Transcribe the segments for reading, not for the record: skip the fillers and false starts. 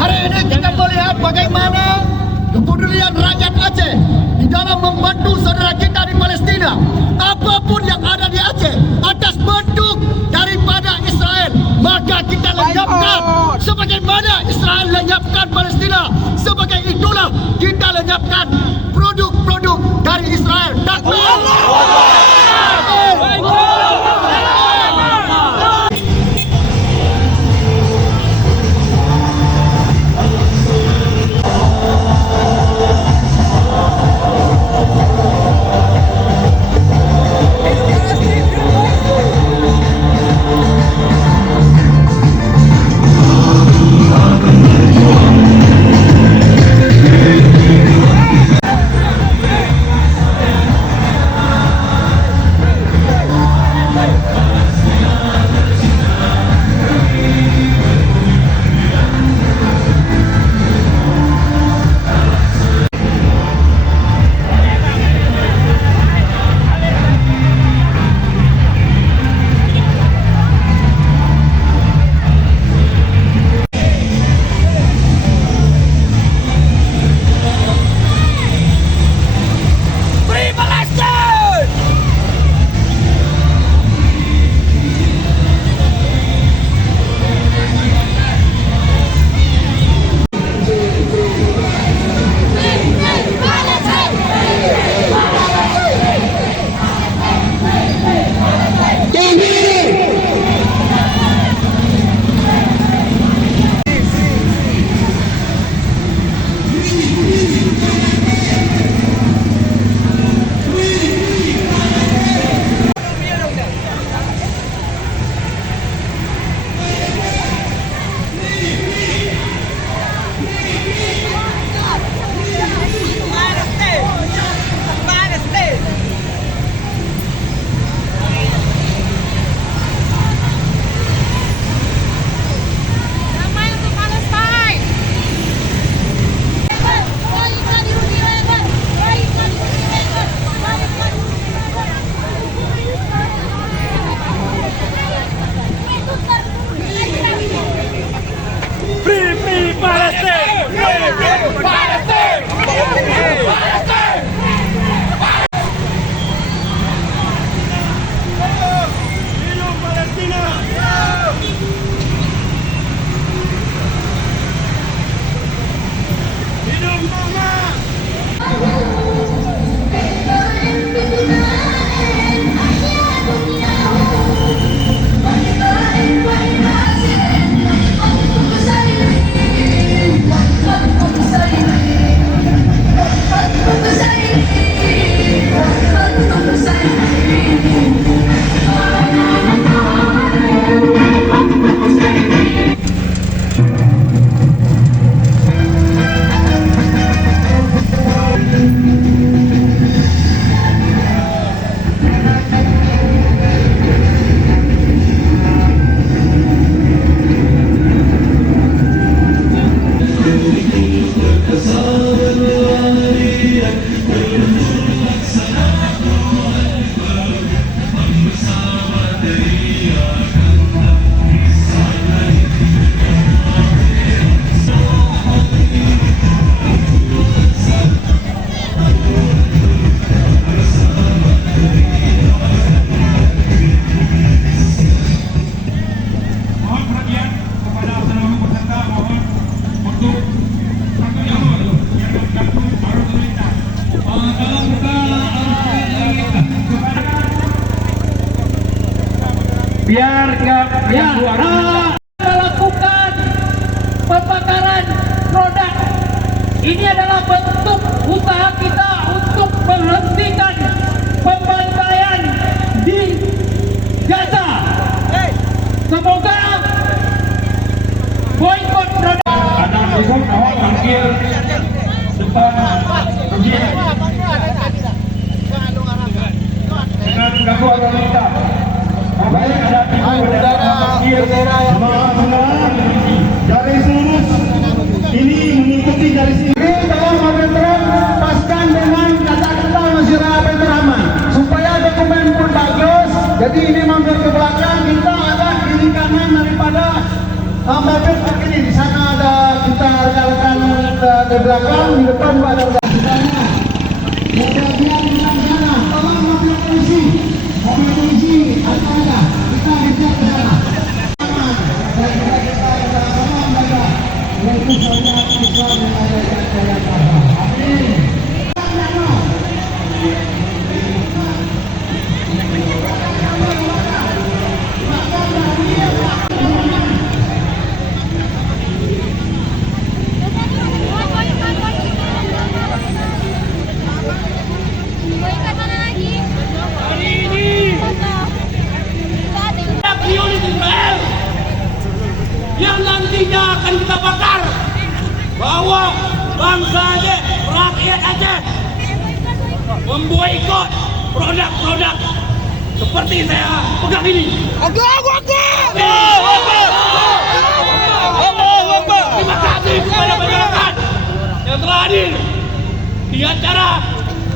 Hari ini kita melihat bagaimana kepedulian rakyat Aceh di dalam membantu saudara kita di Palestina. Apapun yang ada di Aceh atas bentuk daripada Israel, maka kita lenyapkan sebagaimana Israel lenyapkan Palestina. Sebagai itulah kita lenyapkan produk-produk dari Israel. Takbir! biar nggak melakukan pembakaran produk. Ini adalah bentuk usaha kita untuk menghentikan pembantaian di Gaza. Semoga boykot produk. Anak ikut awal panggil depan begini dengan gangguan lalu lintas. Baik ada garis lurus ini mengikuti garis ini dalam meteran paskan dengan kata-kata masyarakat teraman supaya dokumen pun bagus. Jadi ini mundur ke belakang, kita ada kiri kanan daripada mabit begini. Di sana ada kita rekan-rekan di belakang, di depan ada rekan-rekannya. Kemudian di sana, tolong mobil polisi ada kita kejar ke sana. Yang nantinya akan kita bakar, bahwa bangsa Aceh, rakyat Aceh memboikot produk-produk seperti saya pegang ini. Terima kasih kepada masyarakat yang telah hadir di acara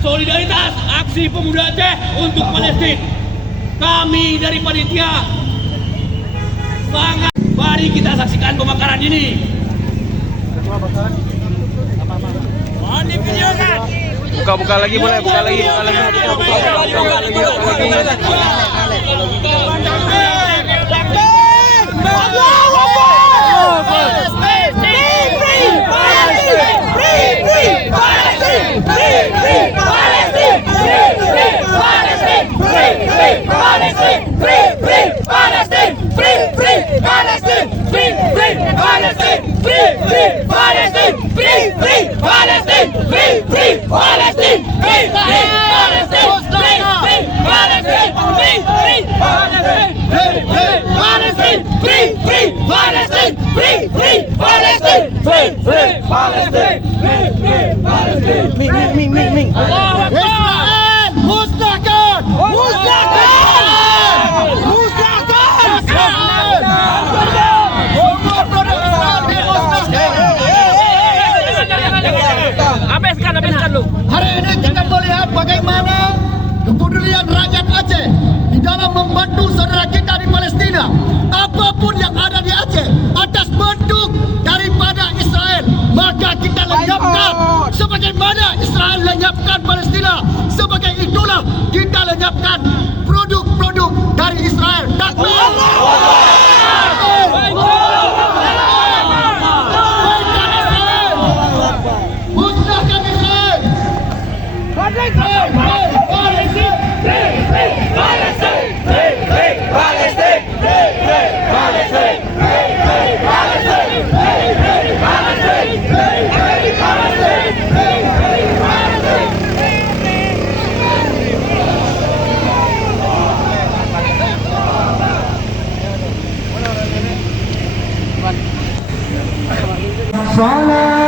solidaritas aksi pemuda Aceh untuk Palestina. Kami dari panitia sangat. Mari kita saksikan pembakaran ini. Mohon divideokan. Buka lagi boleh, buka lagi. Ming. Israel musnahkan. Habiskan lu. Hari ini kita melihat bagaimana kepedulian rakyat Aceh di dalam membantu saudara kita di Palestina. Apapun yang ada di Aceh atas bentuk daripada Israel, maka kita lenyapkan sebagaimana Israel lenyapkan Palestina. Sebagai itulah kita lenyapkan produk-produk dari Israel. Takbir! Musnahkan Israel!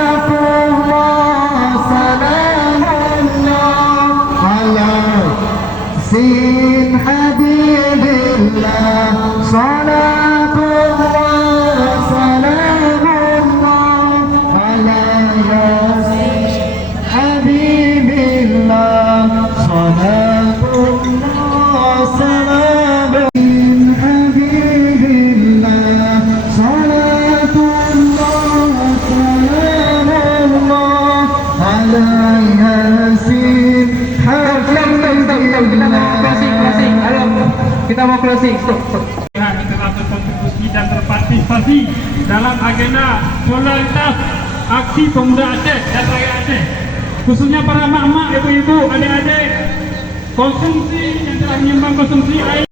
Salatullah salamullah ala sin habibillah. Salatullah salamullah ala yasin habibillah. Salatullah salamullah sin habibillah. Salatullah kita mau closing. Stop. Telah berkontribusi dan berpartisipasi dalam agenda solidaritas aksi pemuda Aceh dan rakyat Aceh, khususnya para mak-mak, ibu-ibu, adik-adik, konsumsi yang telah menyumbang konsumsi air.